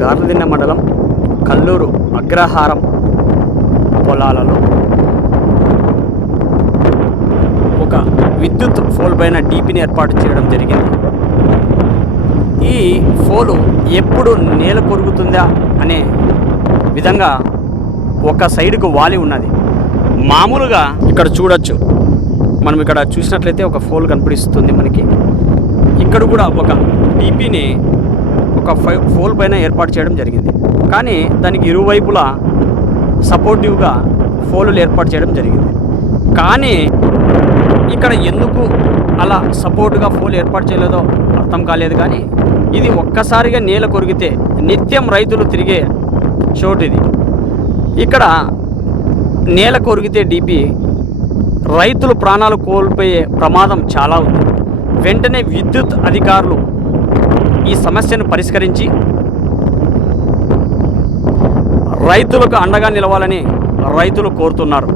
గార్లదిన్నె మండలం కల్లూరు అగ్రహారం పొలాలలో ఒక విద్యుత్ పోల్ పైన డీపీని ఏర్పాటు చేయడం జరిగింది. ఈ పోలు ఎప్పుడు నేల కొరుగుతుందా అనే విధంగా ఒక సైడ్కు వాలి ఉన్నది. మామూలుగా ఇక్కడ చూడొచ్చు, మనం ఇక్కడ చూసినట్లయితే ఒక పోల్ కనిపిస్తుంది మనకి. ఇక్కడ కూడా ఒక డీపీని ఒక పోల్ పైన ఏర్పాటు చేయడం జరిగింది. కానీ దానికి ఇరువైపులా సపోర్టివ్గా పోలులు ఏర్పాటు చేయడం జరిగింది. కానీ ఇక్కడ ఎందుకు అలా సపోర్టుగా పోల్ ఏర్పాటు చేయలేదో అర్థం కాలేదు. కానీ ఇది ఒక్కసారిగా నేల కొరిగితే నిత్యం రైతులు తిరిగే చోటు ఇది. ఇక్కడ నేల కొరిగితే డీపీ రైతులు ప్రాణాలు కోల్పోయే ప్రమాదం చాలా ఉంది. వెంటనే విద్యుత్ అధికారులు ఈ సమస్యను పరిష్కరించి రైతులకు అండగా నిలవాలని రైతులు కోరుతున్నారు.